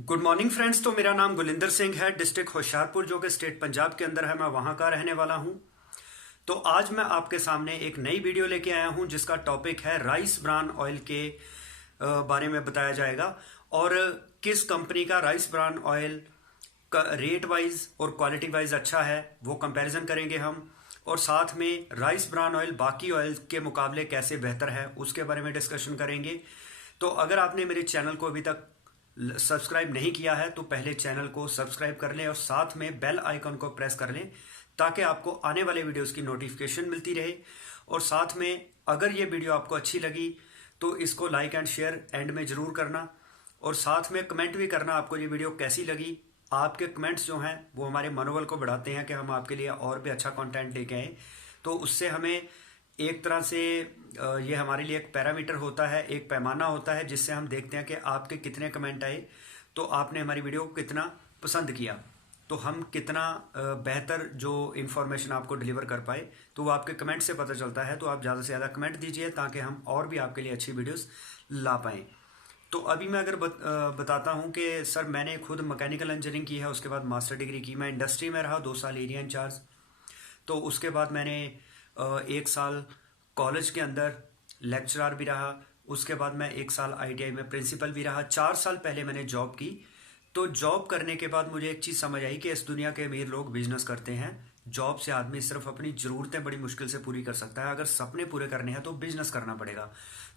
Good morning friends. तो मेरा नाम गुलिंदर सिंह है, डिस्ट्रिक्ट होशियारपुर जो कि स्टेट पंजाब के अंदर है। मैं वहाँ का रहने वाला हूँ। तो आज मैं आपके सामने एक नई वीडियो लेके आया हूँ जिसका टॉपिक है राइस ब्रान ऑयल के बारे में बताया जाएगा। और किस कंपनी का राइस ब्रान ऑयल का रेट वाइज और क्वालिटी वाइज अच्छा है वो कंपैरिजन करेंगे हम। और साथ में राइस ब्रान ऑयल बाकी ऑयल के मुकाबले कैसे बेहतर है उसके बारे में डिस्कशन करेंगे। तो अगर आपने मेरे चैनल को अभी तक सब्सक्राइब नहीं किया है तो पहले चैनल को सब्सक्राइब कर लें और साथ में बेल आइकन को प्रेस कर लें ताकि आपको आने वाले वीडियोस की नोटिफिकेशन मिलती रहे। और साथ में अगर ये वीडियो आपको अच्छी लगी तो इसको लाइक एंड शेयर एंड में ज़रूर करना। और साथ में कमेंट भी करना आपको ये वीडियो कैसी लगी। आपके कमेंट्स जो हैं वो हमारे मनोबल को बढ़ाते हैं कि हम आपके लिए और भी अच्छा कंटेंट लेके आएँ। तो उससे हमें एक तरह से ये हमारे लिए एक पैरामीटर होता है, एक पैमाना होता है जिससे हम देखते हैं कि आपके कितने कमेंट आए, तो आपने हमारी वीडियो को कितना पसंद किया, तो हम कितना बेहतर जो इन्फॉर्मेशन आपको डिलीवर कर पाए। तो वो आपके कमेंट से पता चलता है। तो आप ज़्यादा से ज़्यादा कमेंट दीजिए ताकि हम और भी आपके लिए अच्छी वीडियोस ला पाएँ। तो अभी मैं अगर बताता हूँ कि सर मैंने खुद मैकेनिकल इंजीनियरिंग की है, उसके बाद मास्टर डिग्री की। मैं इंडस्ट्री में रहा 2 साल एरिया इंचार्ज। तो उसके बाद मैंने 1 साल कॉलेज के अंदर लेक्चरर भी रहा। उसके बाद मैं 1 साल आईटीआई में प्रिंसिपल भी रहा। 4 साल पहले मैंने जॉब की। तो जॉब करने के बाद मुझे एक चीज़ समझ आई कि इस दुनिया के अमीर लोग बिजनेस करते हैं। जॉब से आदमी सिर्फ अपनी ज़रूरतें बड़ी मुश्किल से पूरी कर सकता है, अगर सपने पूरे करने हैं तो बिजनेस करना पड़ेगा।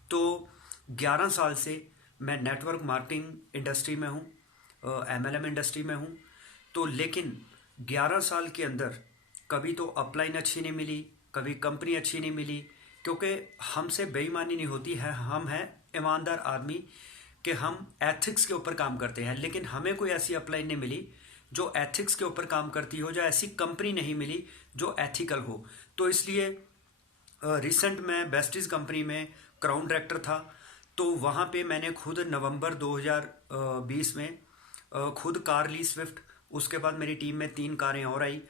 तो 11 साल से मैं नेटवर्क मार्केटिंग इंडस्ट्री में हूँ, एमएलएम इंडस्ट्री में हूँ। तो लेकिन 11 साल के अंदर कभी तो अपलाइन अच्छी नहीं मिली, कभी कंपनी अच्छी नहीं मिली, क्योंकि हमसे बेईमानी नहीं होती है। हम हैं ईमानदार आदमी कि हम एथिक्स के ऊपर काम करते हैं। लेकिन हमें कोई ऐसी अपलाइन नहीं मिली जो एथिक्स के ऊपर काम करती हो, जो ऐसी कंपनी नहीं मिली जो एथिकल हो। तो इसलिए रिसेंट में बेस्टीज कंपनी में क्राउन डायरेक्टर था। तो वहाँ पे मैंने खुद नवंबर 2020 में खुद कार ली स्विफ्ट। उसके बाद मेरी टीम में 3 कारें और आई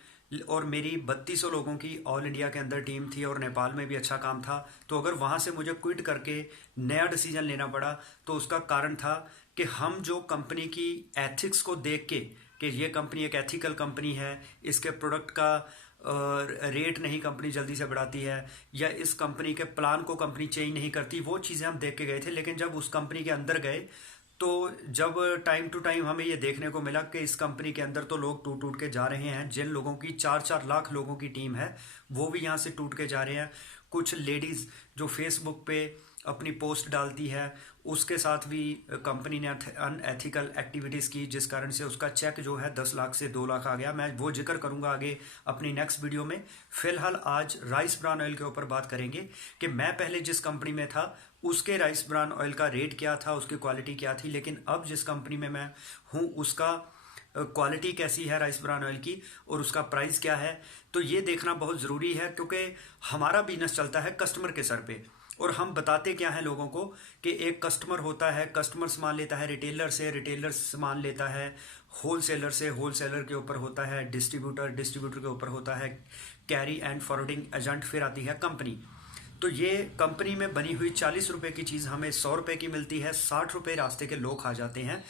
और मेरी 3200 लोगों की ऑल इंडिया के अंदर टीम थी और नेपाल में भी अच्छा काम था। तो अगर वहाँ से मुझे क्विट करके नया डिसीजन लेना पड़ा तो उसका कारण था कि हम जो कंपनी की एथिक्स को देख के कि ये कंपनी एक एथिकल कंपनी है, इसके प्रोडक्ट का रेट नहीं कंपनी जल्दी से बढ़ाती है, या इस कंपनी के प्लान को कंपनी चेंज नहीं करती, वो चीज़ें हम देख के गए थे। लेकिन जब उस कंपनी के अंदर गए तो जब टाइम टू टाइम हमें ये देखने को मिला कि इस कंपनी के अंदर तो लोग टूट टूट के जा रहे हैं। जिन लोगों की 4-4 लाख लोगों की टीम है वो भी यहाँ से टूट के जा रहे हैं। कुछ लेडीज़ जो फेसबुक पे अपनी पोस्ट डालती है उसके साथ भी कंपनी ने अनएथिकल एक्टिविटीज़ की, जिस कारण से उसका चेक जो है 10 लाख से 2 लाख आ गया। मैं वो जिक्र करूंगा आगे अपनी नेक्स्ट वीडियो में। फिलहाल आज राइस ब्रान ऑयल के ऊपर बात करेंगे कि मैं पहले जिस कंपनी में था उसके राइस ब्रान ऑयल का रेट क्या था, उसकी क्वालिटी क्या थी, लेकिन अब जिस कंपनी में मैं हूँ उसका क्वालिटी कैसी है राइस ब्रान ऑयल की और उसका प्राइस क्या है। तो ये देखना बहुत ज़रूरी है क्योंकि हमारा बिजनेस चलता है कस्टमर के सर पे। और हम बताते क्या है लोगों को कि एक कस्टमर होता है, कस्टमर सामान लेता है रिटेलर से, रिटेलर सामान लेता है होलसेलर से, होलसेलर के ऊपर होता है डिस्ट्रीब्यूटर, डिस्ट्रीब्यूटर के ऊपर होता है कैरी एंड फॉरवर्डिंग एजेंट, फिर आती है कंपनी। तो ये कंपनी में बनी हुई 40 रुपए की चीज़ हमें 100 रुपए की मिलती है, 60 रुपए रास्ते के लोग खा जाते हैं।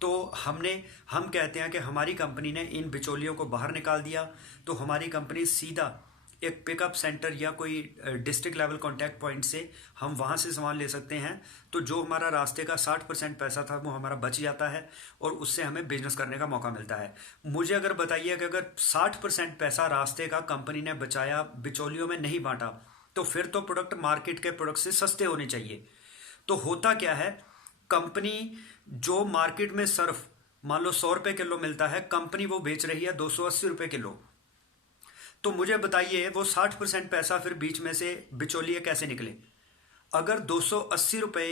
तो हम कहते हैं कि हमारी कंपनी ने इन बिचौलियों को बाहर निकाल दिया। तो हमारी कंपनी सीधा एक पिकअप सेंटर या कोई डिस्ट्रिक्ट लेवल कॉन्टैक्ट पॉइंट से हम वहाँ से सामान ले सकते हैं। तो जो हमारा रास्ते का 60% पैसा था वो हमारा बच जाता है और उससे हमें बिजनेस करने का मौका मिलता है। मुझे अगर बताइए कि अगर 60% पैसा रास्ते का कंपनी ने बचाया, बिचौलियों में नहीं बांटा, तो फिर तो प्रोडक्ट मार्केट के प्रोडक्ट से सस्ते होने चाहिए। तो होता क्या है, कंपनी जो मार्केट में सर्फ मान लो 100 रुपए किलो मिलता है, कंपनी वो बेच रही है 280 रुपए किलो। तो मुझे बताइए वो 60% पैसा फिर बीच में से बिचौलिए कैसे निकले। अगर 280 रुपए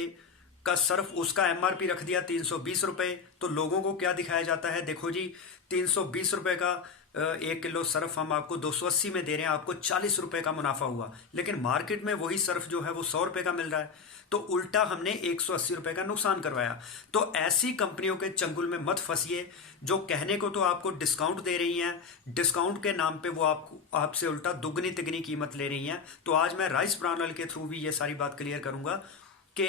का सर्फ उसका एमआरपी रख दिया 320 रुपए, तो लोगों को क्या दिखाया जाता है, देखो जी 320 रुपए का 1 किलो सर्फ हम आपको 280 में दे रहे हैं, आपको 40 रुपए का मुनाफा हुआ। लेकिन मार्केट में वही सर्फ जो है वो 100 रुपए का मिल रहा है, तो उल्टा हमने 180 रुपए का नुकसान करवाया। तो ऐसी कंपनियों के चंगुल में मत फंसिए जो कहने को तो आपको डिस्काउंट दे रही हैं, डिस्काउंट के नाम पे वो आपको आपसे उल्टा दुगनी तिगनी कीमत ले रही हैं। तो आज मैं राइस ब्रान ऑयल के थ्रू भी ये सारी बात क्लियर करूंगा कि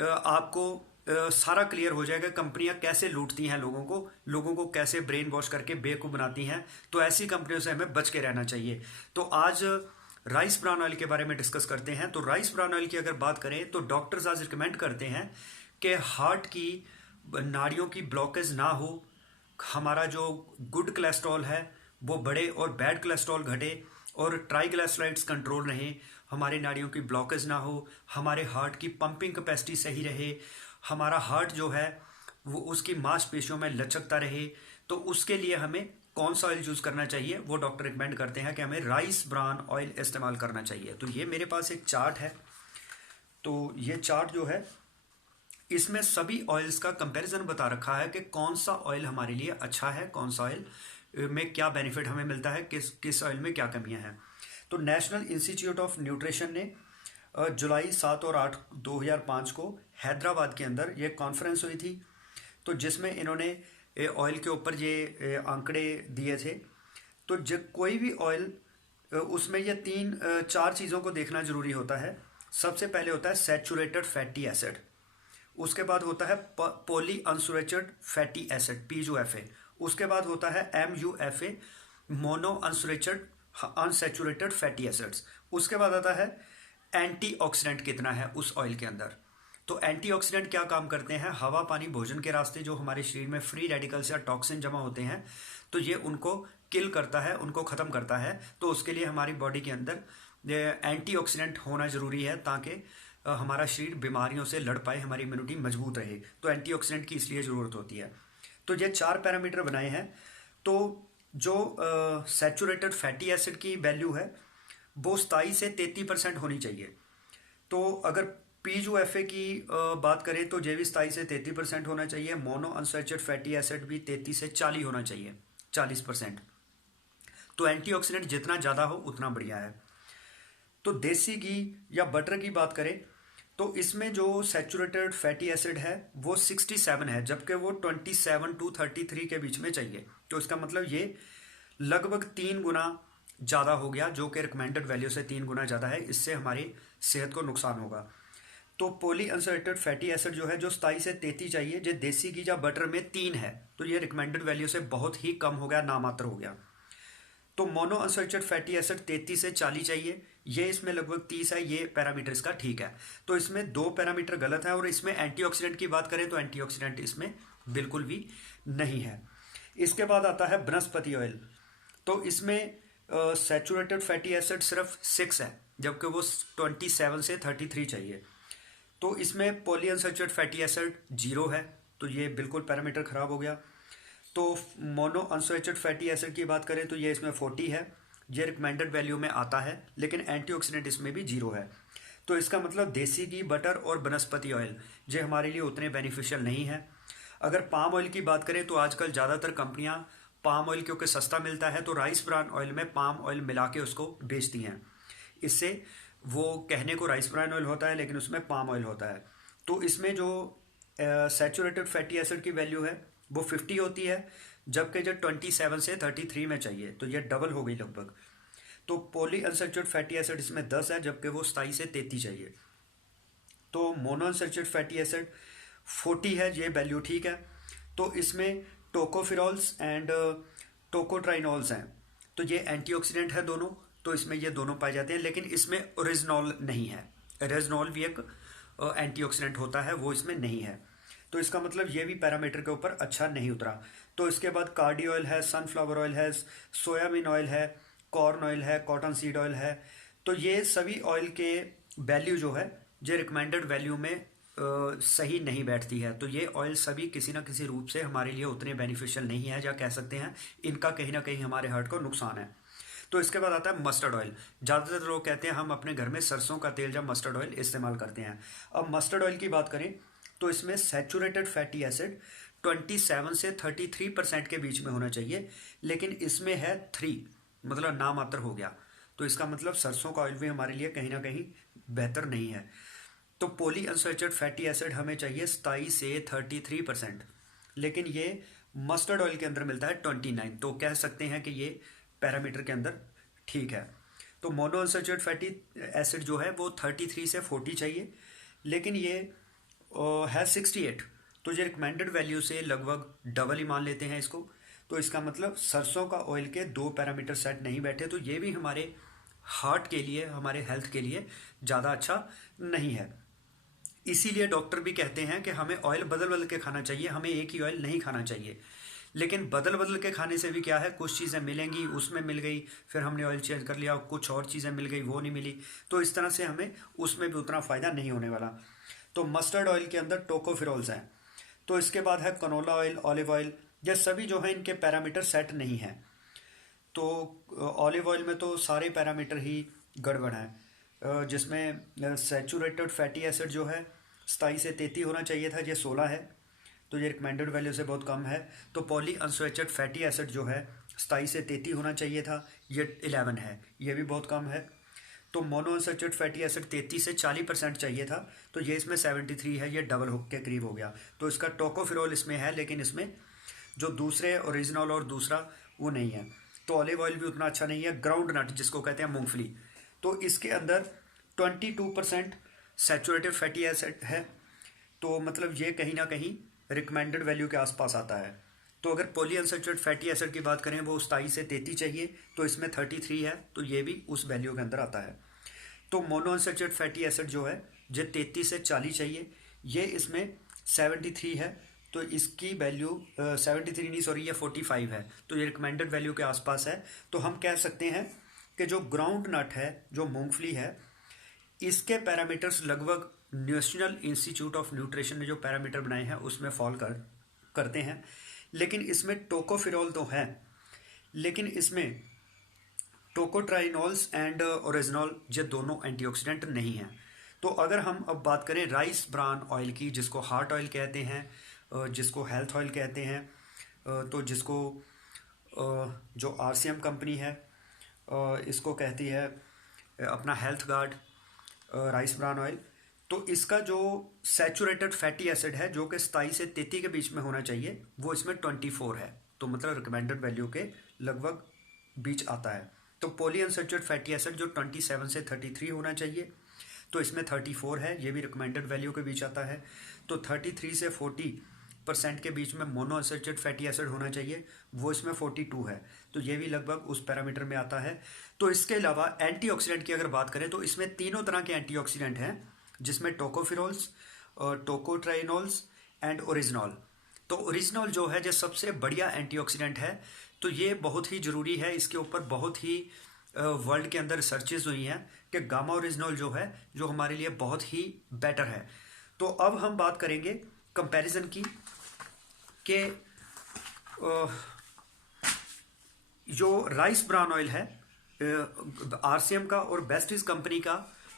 आपको सारा क्लियर हो जाएगा कंपनियां कैसे लूटती हैं लोगों को कैसे ब्रेन वॉश करके बेवकूफ़ बनाती हैं। तो ऐसी कंपनियों से हमें बच के रहना चाहिए। तो आज राइस ब्रान ऑयल के बारे में डिस्कस करते हैं। तो राइस ब्रान ऑयल की अगर बात करें तो डॉक्टर्स आज रिकमेंड करते हैं कि हार्ट की नाड़ियों की ब्लॉकेज ना हो, हमारा जो गुड कोलेस्ट्रॉल है वो बढ़े और बैड कोलेस्ट्रॉल घटे और ट्राइग्लिसराइड्स कंट्रोल रहे, हमारी नाड़ियों की ब्लॉकेज ना हो, हमारे हार्ट की पंपिंग कैपेसिटी सही रहे, हमारा हार्ट जो है वो उसकी मांसपेशियों में लचकता रहे। तो उसके लिए हमें कौन सा ऑयल यूज़ करना चाहिए, वो डॉक्टर रिकमेंड करते हैं कि हमें राइस ब्रान ऑयल इस्तेमाल करना चाहिए। तो ये मेरे पास एक चार्ट है। तो ये चार्ट जो है इसमें सभी ऑयल्स का कंपैरिजन बता रखा है कि कौन सा ऑयल हमारे लिए अच्छा है, कौन सा ऑयल में क्या बेनिफिट हमें मिलता है, किस ऑयल में क्या कमियां हैं। तो नेशनल इंस्टीट्यूट ऑफ न्यूट्रिशन ने जुलाई 7 और 8 2005 को हैदराबाद के अंदर ये कॉन्फ्रेंस हुई थी। तो जिसमें इन्होंने ऑयल के ऊपर ये आंकड़े दिए थे। तो जब कोई भी ऑयल उसमें ये चार चीज़ों को देखना जरूरी होता है। सबसे पहले होता है सैचुरेटेड फैटी एसिड, उसके बाद होता है poly unsaturated fatty acid PUFA, उसके बाद होता है MUFA mono unsaturated fatty acids, उसके बाद आता है एंटीऑक्सीडेंट कितना है उस ऑयल के अंदर। तो एंटीऑक्सीडेंट क्या काम करते हैं, हवा पानी भोजन के रास्ते जो हमारे शरीर में फ्री रेडिकल्स या टॉक्सिन जमा होते हैं तो ये उनको किल करता है, उनको ख़त्म करता है। तो उसके लिए हमारी बॉडी के अंदर एंटीऑक्सीडेंट होना ज़रूरी है ताकि हमारा शरीर बीमारियों से लड़ पाए, हमारी इम्यूनिटी मजबूत रहे। तो एंटीऑक्सीडेंट की इसलिए ज़रूरत होती है। तो ये चार पैरामीटर बनाए हैं। तो जो सैचुरेटेड फैटी एसिड की वैल्यू है वो 27 से 33% होनी चाहिए। तो अगर PUFA की बात करें तो ये भी 27 से 33% होना चाहिए। मोनो अनसैचुरेटेड फैटी एसिड भी 33 से 40 होना चाहिए, 40%। तो एंटीऑक्सीडेंट जितना ज़्यादा हो उतना बढ़िया है। तो देसी घी या बटर की बात करें तो इसमें जो सैचुरेटेड फैटी एसिड है वो 67 है, जबकि वो 27 to 33 के बीच में चाहिए। तो इसका मतलब ये लगभग 3 गुना ज़्यादा हो गया, जो कि रिकमेंडेड वैल्यू से 3 गुना ज़्यादा है। इससे हमारी सेहत को नुकसान होगा। तो पॉली अनसैचुरेटेड फैटी एसिड जो है जो 27 से 33 चाहिए, जो देसी घी या बटर में 3 है, तो ये रिकमेंडेड वैल्यू से बहुत ही कम हो गया, नामात्र हो गया। तो मोनो अनसैचुरेटेड फैटी एसिड 33 से 40 चाहिए, ये इसमें लगभग 30 है, ये पैरामीटर इसका ठीक है। तो इसमें 2 पैरामीटर गलत है। और इसमें एंटीऑक्सीडेंट की बात करें तो एंटीऑक्सीडेंट इसमें बिल्कुल भी नहीं है। इसके बाद आता है वनस्पति ऑयल। तो इसमें सैचुरेटेड फैटी एसिड सिर्फ 6 है, जबकि वो 27 से 33 चाहिए। तो इसमें पॉली अनसैचुरेटेड फैटी एसिड 0 है, तो ये बिल्कुल पैरामीटर खराब हो गया। तो मोनो अनसैचुरेटेड फैटी एसिड की बात करें तो ये इसमें 40 है, ये रिकमेंडेड वैल्यू में आता है, लेकिन एंटीऑक्सीडेंट इसमें भी 0 है। तो इसका मतलब देसी घी, बटर और वनस्पति ऑयल ये हमारे लिए उतने बेनिफिशियल नहीं है। अगर पाम ऑयल की बात करें तो आजकल ज़्यादातर कंपनियां पाम ऑयल क्योंकि सस्ता मिलता है तो राइस ब्रान ऑयल में पाम ऑयल मिला के उसको बेचती हैं। इससे वो कहने को राइस ब्रान ऑयल होता है लेकिन उसमें पाम ऑयल होता है। तो इसमें जो सैचुरेटेड फैटी एसिड की वैल्यू है वो 50 होती है, जबकि जो 27 से 33 में चाहिए, तो ये डबल हो गई लगभग। तो पॉली अनसैचुरेटेड फैटी एसिड इसमें 10 है, जबकि वो 27 से 33 चाहिए। तो मोनो अनसैचुरेटेड फैटी एसिड 40 है, ये वैल्यू ठीक है। तो इसमें टोकोफिरॉल्स एंड टोकोट्राइनॉल्स हैं, तो ये एंटीऑक्सीडेंट है दोनों, तो इसमें ये दोनों पाए जाते हैं। लेकिन इसमें ओरिजिनॉल नहीं है, ओरिजिनॉल भी एक एंटीऑक्सीडेंट होता है, वो इसमें नहीं है। तो इसका मतलब ये भी पैरामीटर के ऊपर अच्छा नहीं उतरा। तो इसके बाद कार्डी ऑयल है, सनफ्लावर ऑयल है, सोयाबीन ऑयल है, कॉर्न ऑयल है, कॉटन सीड ऑयल है। तो ये सभी ऑयल के वैल्यू जो है ये रिकमेंडेड वैल्यू में सही नहीं बैठती है। तो ये ऑयल सभी किसी ना किसी रूप से हमारे लिए उतने बेनिफिशियल नहीं है, या कह सकते हैं इनका कहीं ना कहीं हमारे हार्ट को नुकसान है। तो इसके बाद आता है मस्टर्ड ऑयल। ज़्यादातर लोग कहते हैं हम अपने घर में सरसों का तेल या मस्टर्ड ऑयल इस्तेमाल करते हैं। अब मस्टर्ड ऑयल की बात करें तो इसमें सैचुरेटेड फैटी एसिड 27 से 33% के बीच में होना चाहिए, लेकिन इसमें है 3, मतलब नामात्र हो गया। तो इसका मतलब सरसों का ऑयल भी हमारे लिए कहीं ना कहीं बेहतर नहीं है। तो पॉली अनसैचुरेटेड फैटी एसिड हमें चाहिए 27 से 33%, लेकिन ये मस्टर्ड ऑयल के अंदर मिलता है 29। तो कह सकते हैं कि ये पैरामीटर के अंदर ठीक है। तो मोनो अनसैचुरेटेड फैटी एसिड जो है वो 33 से 40 चाहिए, लेकिन ये है 68, तो ये रिकमेंडेड वैल्यू से लगभग डबल ही मान लेते हैं इसको। तो इसका मतलब सरसों का ऑयल के 2 पैरामीटर सेट नहीं बैठे, तो ये भी हमारे हार्ट के लिए, हमारे हेल्थ के लिए ज़्यादा अच्छा नहीं है। इसीलिए डॉक्टर भी कहते हैं कि हमें ऑयल बदल बदल के खाना चाहिए, हमें एक ही ऑयल नहीं खाना चाहिए। लेकिन बदल बदल के खाने से भी क्या है, कुछ चीज़ें मिलेंगी, उसमें मिल गई, फिर हमने ऑयल चेंज कर लिया, कुछ और चीज़ें मिल गई, वो नहीं मिली, तो इस तरह से हमें उसमें भी उतना फ़ायदा नहीं होने वाला। तो मस्टर्ड ऑयल के अंदर टोकोफिरोल्स हैं। तो इसके बाद है कनोला ऑयल, ऑलिव ऑयल, ये सभी जो है इनके पैरामीटर सेट नहीं हैं। तो ऑलिव ऑयल में तो सारे पैरामीटर ही गड़बड़ हैं, जिसमें सैचुरेटेड फैटी एसिड जो है 27 से 33 होना चाहिए था, ये 16 है, तो ये रिकमेंडेड वैल्यू से बहुत कम है। तो पॉली अनसैचुरेटेड फैटी एसिड जो है 27 से 33 होना चाहिए था, ये 11 है, ये भी बहुत कम है। तो मोनो अनसैचुरेटेड फैटी एसिड 33 से 40% चाहिए था, तो ये इसमें 73 है, ये डबल के करीब हो गया। तो इसका टोकोफिरोल इसमें है, लेकिन इसमें जो दूसरे ओरिजिनल और दूसरा वो नहीं है। तो ऑलिव ऑयल भी उतना अच्छा नहीं है। ग्राउंड नट जिसको कहते हैं मूंगफली, तो इसके अंदर 22% सैचुरेटेड फैटी एसिड है, तो मतलब ये कहीं ना कहीं रिकमेंडेड वैल्यू के आसपास आता है। तो अगर पॉली अनसैचुरेटेड फैटी एसिड की बात करें, वो 27 से 33 चाहिए, तो इसमें 33 है, तो ये भी उस वैल्यू के अंदर आता है। तो मोनो अनसैचुरेटेड फैटी एसिड जो है जो 33 से 40 चाहिए, ये इसमें 73 है, तो इसकी वैल्यू 73 नहीं, सॉरी, ये 45 है, तो ये रिकमेंडेड वैल्यू के आसपास है। तो हम कह सकते हैं कि जो ग्राउंड नट है, जो मूंगफली है, इसके पैरामीटर्स लगभग नेशनल इंस्टीट्यूट ऑफ न्यूट्रिशन ने जो पैरामीटर बनाए हैं उसमें फॉल करते हैं। लेकिन इसमें टोकोफिरोल तो है, लेकिन इसमें टोकोट्राइनोल्स एंड ओरिजिनॉल ये दोनों एंटीऑक्सीडेंट नहीं हैं। तो अगर हम अब बात करें राइस ब्रान ऑयल की, जिसको हार्ट ऑयल कहते हैं, जिसको हेल्थ ऑयल कहते हैं, तो जिसको जो आरसीएम कंपनी है इसको कहती है अपना health guard rice bran oil, तो इसका जो सैचुरेटेड फैटी एसिड है जो कि 27 से 33 के बीच में होना चाहिए, वो इसमें 24 है, तो मतलब रिकमेंडेड वैल्यू के लगभग बीच आता है। तो पॉली अनसैचुरेटेड फैटी एसिड जो 27 से 33 होना चाहिए, तो इसमें 34 है, ये भी रिकमेंडेड वैल्यू के बीच आता है। तो 33 से 40% के बीच में मोनो अनसैचुरेटेड फैटी एसिड होना चाहिए, वो इसमें 42 है, तो ये भी लगभग उस पैरामीटर में आता है। तो इसके अलावा एंटीऑक्सीडेंट की अगर बात करें, तो इसमें तीनों तरह के एंटीऑक्सीडेंट हैं, जिसमें टोकोफिरोल्स, टोकोट्राइनोल्स एंड ओरिजिनॉल। तो ओरिजिनॉल जो है जो सबसे बढ़िया एंटीऑक्सीडेंट है, तो ये बहुत ही ज़रूरी है, इसके ऊपर बहुत ही वर्ल्ड के अंदर रिसर्चेज हुई हैं कि गामा ओरिजिनॉल जो है जो हमारे लिए बहुत ही बेटर है। तो अब हम बात करेंगे कंपैरिजन की कि जो राइस ब्रान ऑयल है आरसीएम का और बेस्टीज कंपनी का,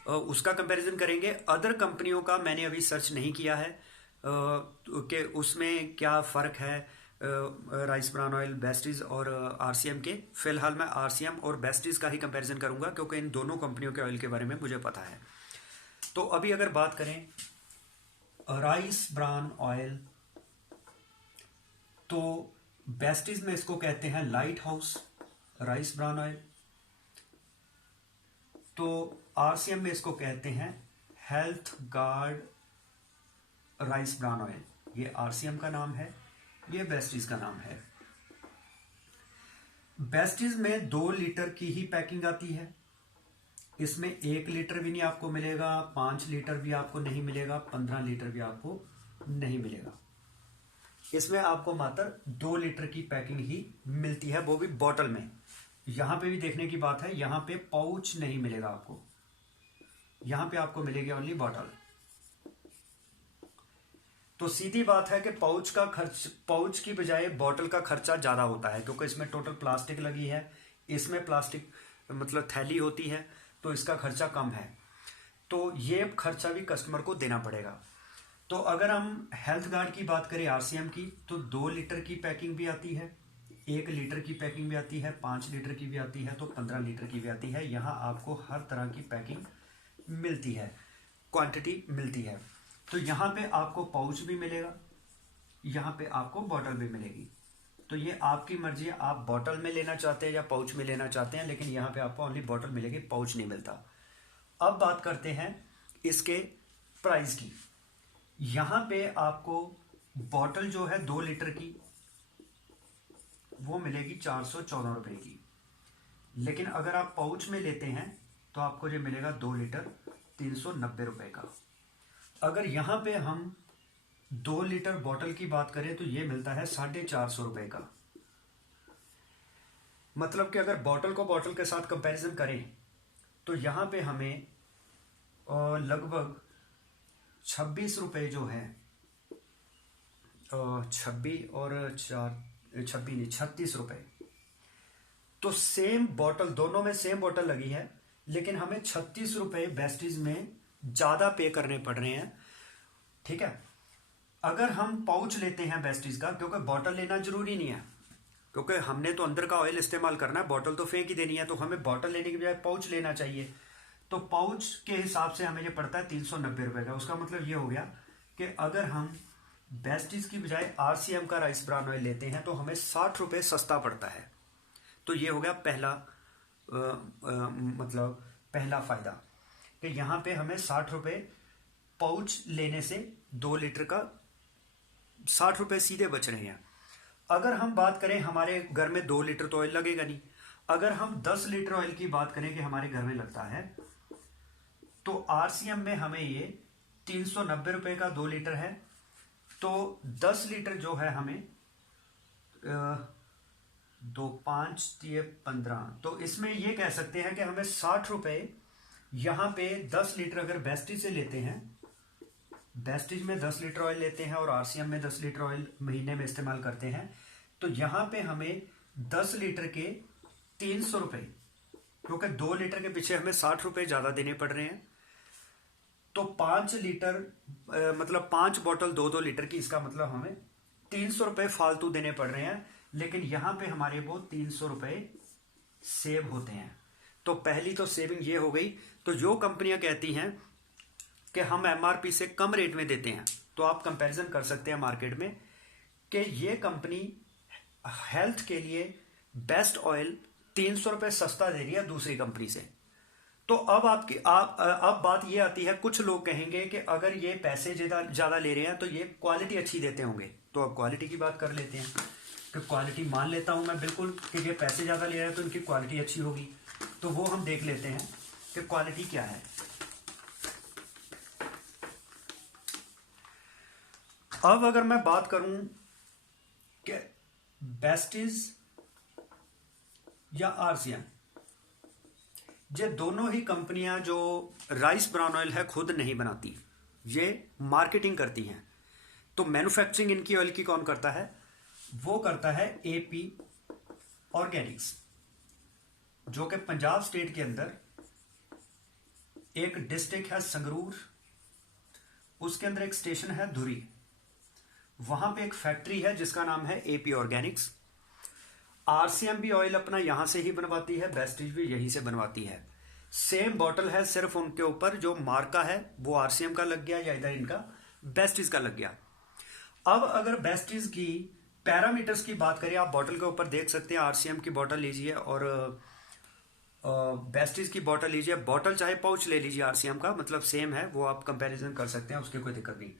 उसका कंपैरिजन करेंगे। अदर कंपनियों का मैंने अभी सर्च नहीं किया है कि उसमें क्या फ़र्क है राइस ब्रान ऑयल, बेस्टीज और आरसीएम के। फिलहाल मैं आरसीएम और बेस्टीज का ही कंपैरिजन करूंगा, क्योंकि इन दोनों कंपनियों के ऑयल के बारे में मुझे पता है। तो अभी अगर बात करें राइस ब्रान ऑयल, तो बेस्टीज में इसको कहते हैं light house rice bran oil, तो आरसीएम में इसको कहते हैं health guard rice bran oil. ये आरसीएम का नाम है, ये बेस्टीज का नाम है। बेस्टीज में 2 लीटर की ही पैकिंग आती है, इसमें 1 लीटर भी नहीं आपको मिलेगा, 5 लीटर भी आपको नहीं मिलेगा, 15 लीटर भी आपको नहीं मिलेगा। इसमें आपको मात्र 2 लीटर की पैकिंग ही मिलती है, वो भी बॉटल में। यहां पे भी देखने की बात है, यहां पे पाउच नहीं मिलेगा आपको, यहां पे आपको मिलेगी ओनली बॉटल। तो सीधी बात है कि पाउच की बजाय बॉटल का खर्चा ज्यादा होता है, क्योंकि इसमें टोटल प्लास्टिक लगी है, इसमें प्लास्टिक मतलब थैली होती है, तो इसका खर्चा कम है, तो ये खर्चा भी कस्टमर को देना पड़ेगा। तो अगर हम हेल्थ गार्ड की बात करें आरसीएम की, तो 2 लीटर की पैकिंग भी आती है, 1 लीटर की पैकिंग भी आती है, 5 लीटर की भी आती है, तो 15 लीटर की भी आती है। यहाँ आपको हर तरह की पैकिंग मिलती है, क्वांटिटी मिलती है। तो यहाँ पे आपको पाउच भी मिलेगा, यहाँ पे आपको बॉटल भी मिलेगी। तो ये आपकी मर्जी है, आप बॉटल में लेना चाहते हैं या पाउच में लेना चाहते हैं, लेकिन यहाँ पे आपको ओनली बॉटल मिलेगी, पाउच नहीं मिलता। अब बात करते हैं इसके प्राइस की। यहां पे आपको बॉटल जो है 2 लीटर की वो मिलेगी 414 रुपए की, लेकिन अगर आप पाउच में लेते हैं तो आपको ये मिलेगा 2 लीटर 390 रुपए का। अगर यहां पे हम 2 लीटर बॉटल की बात करें तो ये मिलता है 450 रुपए का। मतलब कि अगर बॉटल को बॉटल के साथ कंपैरिजन करें तो यहाँ पे हमें लगभग 26 रुपए जो है, 26 और 26 नहीं 36 रुपए। तो सेम बॉटल, दोनों में सेम बॉटल लगी है, लेकिन हमें 36 रुपए बेस्टीज में ज़्यादा पे करने पड़ रहे हैं। ठीक है, अगर हम पाउच लेते हैं बेस्टीज का, क्योंकि बॉटल लेना जरूरी नहीं है, क्योंकि हमने तो अंदर का ऑयल इस्तेमाल करना है, बॉटल तो फेंक ही देनी है, तो हमें बॉटल लेने की बजाय पाउच लेना चाहिए। तो पाउच के हिसाब से हमें ये पड़ता है 390 रुपए का। उसका मतलब ये हो गया कि अगर हम बेस्टीज की बजाय आरसीएम का राइस ब्रान ऑयल लेते हैं तो हमें 60 रुपए सस्ता पड़ता है। तो ये हो गया पहला मतलब पहला फायदा कि यहाँ पे हमें 60 रुपए पाउच लेने से 2 लीटर का 60 रुपए सीधे बच रहे हैं। अगर हम बात करें, हमारे घर में 2 लीटर तो ऑयल लगेगा नहीं। अगर हम 10 लीटर ऑयल की बात करें कि हमारे घर में लगता है, तो आरसीएम में हमें ये 390 रुपए का 2 लीटर है। तो 10 लीटर जो है हमें 2 5 15, तो इसमें ये कह सकते हैं कि हमें 60 रुपए यहाँ पे 10 लीटर अगर बेस्टीज से लेते हैं, बेस्टीज में 10 लीटर ऑयल लेते हैं और आरसीएम में 10 लीटर ऑयल महीने में इस्तेमाल करते हैं, तो यहाँ पे हमें 10 लीटर के 300 रुपए, क्योंकि 2 लीटर के पीछे हमें 60 रुपए ज़्यादा देने पड़ रहे हैं। तो 5 लीटर मतलब 5 बॉटल 2-2 लीटर की, इसका मतलब हमें 300 रुपए फालतू देने पड़ रहे हैं, लेकिन यहाँ पे हमारे वो 300 रुपए सेव होते हैं। तो पहली तो सेविंग ये हो गई। तो जो कंपनियां कहती हैं कि हम एमआरपी से कम रेट में देते हैं, तो आप कंपैरिजन कर सकते हैं मार्केट में कि ये कंपनी हेल्थ के लिए बेस्ट ऑयल 300 रुपए सस्ता दे रही है दूसरी कंपनी से। तो अब अब बात ये आती है, कुछ लोग कहेंगे कि अगर ये पैसे ज़्यादा ले रहे हैं तो ये क्वालिटी अच्छी देते होंगे। तो अब क्वालिटी की बात कर लेते हैं कि क्वालिटी मान लेता हूं मैं बिल्कुल कि ये पैसे ज़्यादा ले रहे हैं तो इनकी क्वालिटी अच्छी होगी। तो वो हम देख लेते हैं कि क्वालिटी क्या है। अब अगर मैं बात करूं कि बेस्टीज या आरसीएम, ये दोनों ही कंपनियां जो राइस ब्रान ऑयल है खुद नहीं बनाती, ये मार्केटिंग करती हैं। तो मैन्युफैक्चरिंग इनकी ऑयल की कौन करता है? वो करता है एपी ऑर्गेनिक्स, जो कि पंजाब स्टेट के अंदर एक डिस्ट्रिक्ट है संगरूर, उसके अंदर एक स्टेशन है धुरी, वहां पे एक फैक्ट्री है जिसका नाम है एपी ऑर्गेनिक्स। आरसीएम भी ऑयल अपना यहां से ही बनवाती है, बेस्टीज भी यहीं से बनवाती है। सेम बॉटल है, सिर्फ उनके ऊपर जो मार्का है वो आरसीएम का लग गया या इधर इनका बेस्टीज का लग गया। अब अगर बेस्टीज की पैरामीटर्स की बात करें, आप बॉटल के ऊपर देख सकते हैं, आरसीएम की बॉटल लीजिए और बेस्टीज की बॉटल लीजिए, बॉटल चाहे पाउच ले लीजिए, आरसीएम का मतलब सेम है, वो आप कंपैरिजन कर सकते हैं, उसकी कोई दिक्कत नहीं।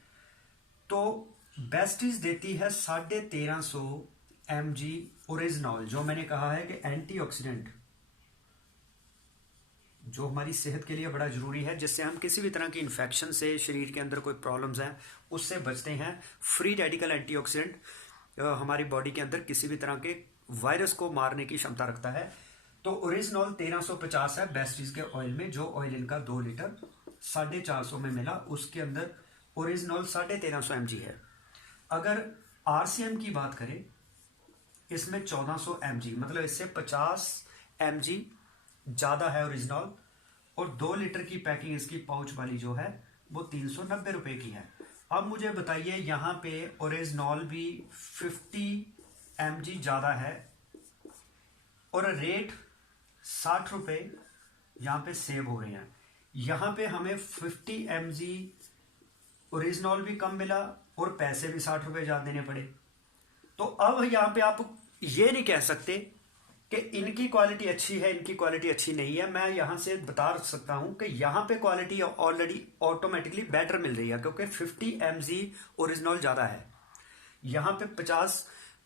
तो बेस्टीज देती है 1350 mg ओरिजिनॉल, जो मैंने कहा है कि एंटीऑक्सीडेंट, जो हमारी सेहत के लिए बड़ा जरूरी है, जिससे हम किसी भी तरह की इन्फेक्शन से, शरीर के अंदर कोई प्रॉब्लम्स हैं उससे बचते हैं। फ्री रेडिकल एंटीऑक्सीडेंट हमारी बॉडी के अंदर किसी भी तरह के वायरस को मारने की क्षमता रखता है। तो ओरिजिनॉल 1350 है बेस्टीज के ऑयल में, जो ऑयल इनका 2 लीटर 450 में मिला, उसके अंदर ओरिजिनॉल 1350 mg है। अगर आरसीएम की बात करें, इसमें 1400 mg, मतलब इससे 50 mg ज़्यादा है ओरिजिनॉल, और 2 लीटर की पैकिंग इसकी पाउच वाली जो है वो 390 रुपए की है। अब मुझे बताइए, यहाँ पे ओरिजिनॉल भी 50 mg ज़्यादा है और रेट 60 रुपए यहाँ पे सेव हो रहे हैं। यहाँ पे हमें 50 mg ओरिजिनॉल भी कम मिला और पैसे भी 60 रुपए ज़्यादा देने पड़े। तो अब यहाँ पे आप ये नहीं कह सकते कि इनकी क्वालिटी अच्छी है, इनकी क्वालिटी अच्छी नहीं है। मैं यहां से बता सकता हूं कि यहां पे क्वालिटी ऑलरेडी ऑटोमेटिकली बेटर मिल रही है, क्योंकि 50 mg ओरिजिनल ज़्यादा है, यहां पे 50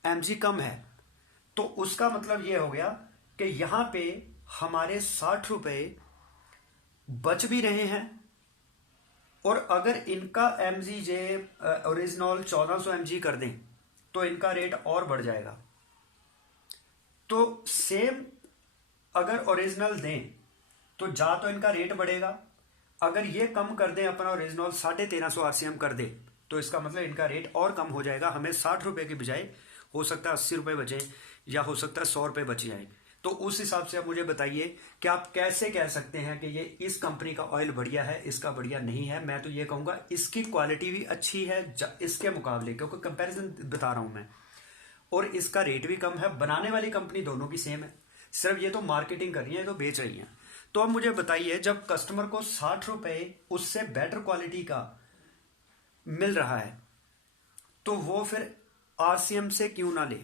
mg कम है। तो उसका मतलब ये हो गया कि यहां पे हमारे 60 रुपए बच भी रहे हैं, और अगर इनका mg जे ओरिजिनल 1400 mg कर दें तो इनका रेट और बढ़ जाएगा। तो सेम अगर ओरिजिनल दें तो जा तो इनका रेट बढ़ेगा, अगर ये कम कर दें अपना ओरिजिनल 1350 आरसीएम कर दे तो इसका मतलब इनका रेट और कम हो जाएगा। हमें 60 रुपए के बजाय हो सकता है 80 रुपए बचे, या हो सकता है 100 रुपए बच जाए। तो उस हिसाब से आप मुझे बताइए कि आप कैसे कह सकते हैं कि ये इस कंपनी का ऑयल बढ़िया है, इसका बढ़िया नहीं है। मैं तो ये कहूंगा इसकी क्वालिटी भी अच्छी है इसके मुकाबले, क्योंकि कंपैरिजन बता रहा हूं मैं, और इसका रेट भी कम है। बनाने वाली कंपनी दोनों की सेम है, सिर्फ ये तो मार्केटिंग कर रही है, ये तो बेच रही है। तो अब मुझे बताइए, जब कस्टमर को 60 रुपए उससे बेटर क्वालिटी का मिल रहा है तो वो फिर आरसीएम से क्यों ना ले।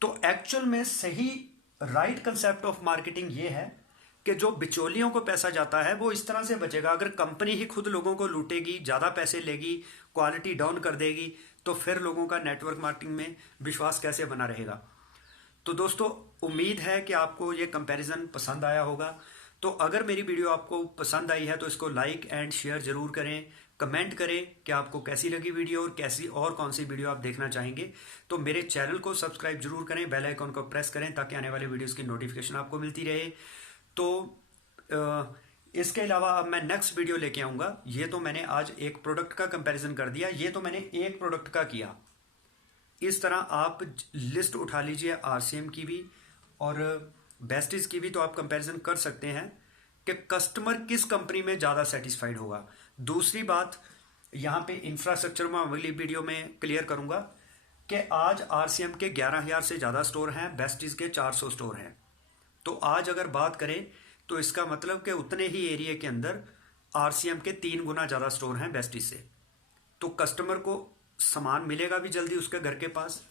तो एक्चुअल में सही राइट कंसेप्ट ऑफ मार्केटिंग ये है कि जो बिचौलियों को पैसा जाता है वो इस तरह से बचेगा। अगर कंपनी ही खुद लोगों को लूटेगी, ज़्यादा पैसे लेगी, क्वालिटी डाउन कर देगी, तो फिर लोगों का नेटवर्क मार्केटिंग में विश्वास कैसे बना रहेगा। तो दोस्तों, उम्मीद है कि आपको ये कंपैरिजन पसंद आया होगा। तो अगर मेरी वीडियो आपको पसंद आई है तो इसको लाइक एंड शेयर जरूर करें, कमेंट करें कि आपको कैसी लगी वीडियो और कैसी और कौन सी वीडियो आप देखना चाहेंगे। तो मेरे चैनल को सब्सक्राइब जरूर करें, बेल आइकन को प्रेस करें ताकि आने वाले वीडियोस की नोटिफिकेशन आपको मिलती रहे। तो इसके अलावा अब मैं नेक्स्ट वीडियो लेके आऊँगा। ये तो मैंने आज एक प्रोडक्ट का कंपैरिजन कर दिया, ये तो मैंने एक प्रोडक्ट का किया। इस तरह आप लिस्ट उठा लीजिए आरसीएम की भी और बेस्टीज की भी, तो आप कंपैरिजन कर सकते हैं कि कस्टमर किस कंपनी में ज़्यादा सेटिस्फाइड होगा। दूसरी बात, यहाँ पे इंफ्रास्ट्रक्चर में अगली वीडियो में क्लियर करूँगा कि आज आरसीएम के 11,000 से ज़्यादा स्टोर हैं, बेस्टीज के 400 स्टोर हैं। तो आज अगर बात करें तो इसका मतलब कि उतने ही एरिया के अंदर आरसीएम के 3 गुना ज़्यादा स्टोर हैं बेस्टीज से। तो कस्टमर को सामान मिलेगा भी जल्दी उसके घर के पास,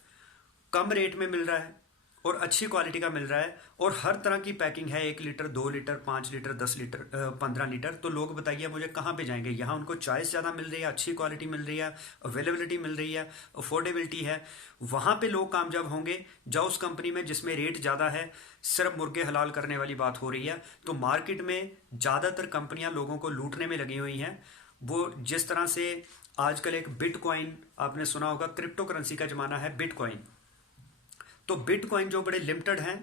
कम रेट में मिल रहा है और अच्छी क्वालिटी का मिल रहा है, और हर तरह की पैकिंग है, 1 litre, 2 litre, 5 litre, 10 litre, 15 litre. तो लोग बताइए मुझे कहाँ पे जाएंगे। यहाँ उनको चॉइस ज़्यादा मिल रही है, अच्छी क्वालिटी मिल रही है, अवेलेबिलिटी मिल रही है, अफोर्डेबिलिटी है, वहाँ पे लोग कामयाब होंगे। जाओ उस कंपनी में जिसमें रेट ज़्यादा है, सिर्फ मुर्गे हलाल करने वाली बात हो रही है। तो मार्केट में ज़्यादातर कंपनियाँ लोगों को लूटने में लगी हुई हैं। वो जिस तरह से आजकल एक बिटकॉइन आपने सुना होगा, क्रिप्टो करेंसी का जमाना है बिटकॉइन। तो बिटकॉइन जो बड़े लिमिटेड हैं,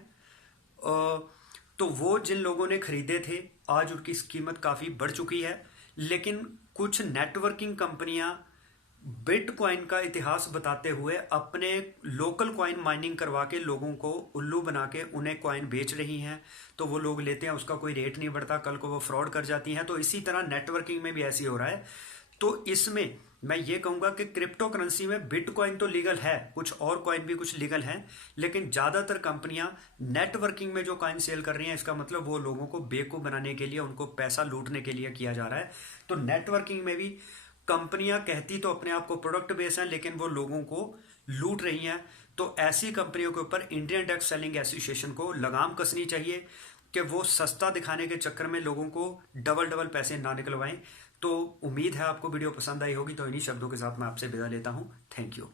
तो वो जिन लोगों ने खरीदे थे आज उनकी कीमत काफ़ी बढ़ चुकी है। लेकिन कुछ नेटवर्किंग कंपनियां बिटकॉइन का इतिहास बताते हुए अपने लोकल कॉइन माइनिंग करवा के लोगों को उल्लू बना के उन्हें कॉइन बेच रही हैं। तो वो लोग लेते हैं, उसका कोई रेट नहीं बढ़ता, कल को वो फ्रॉड कर जाती हैं। तो इसी तरह नेटवर्किंग में भी ऐसी हो रहा है। तो इसमें मैं ये कहूँगा कि क्रिप्टो करेंसी में बिटकॉइन तो लीगल है, कुछ और कॉइन भी कुछ लीगल हैं, लेकिन ज़्यादातर कंपनियां नेटवर्किंग में जो कॉइन सेल कर रही हैं, इसका मतलब वो लोगों को बेवकूफ़ बनाने के लिए, उनको पैसा लूटने के लिए किया जा रहा है। तो नेटवर्किंग में भी कंपनियां कहती तो अपने आप को प्रोडक्ट बेस हैं, लेकिन वो लोगों को लूट रही हैं। तो ऐसी कंपनियों के ऊपर इंडियन डायरेक्ट सेलिंग एसोसिएशन को लगाम कसनी चाहिए कि वो सस्ता दिखाने के चक्कर में लोगों को डबल पैसे ना निकलवाएं। तो उम्मीद है आपको वीडियो पसंद आई होगी। तो इन्हीं शब्दों के साथ मैं आपसे विदा लेता हूं। Thank you.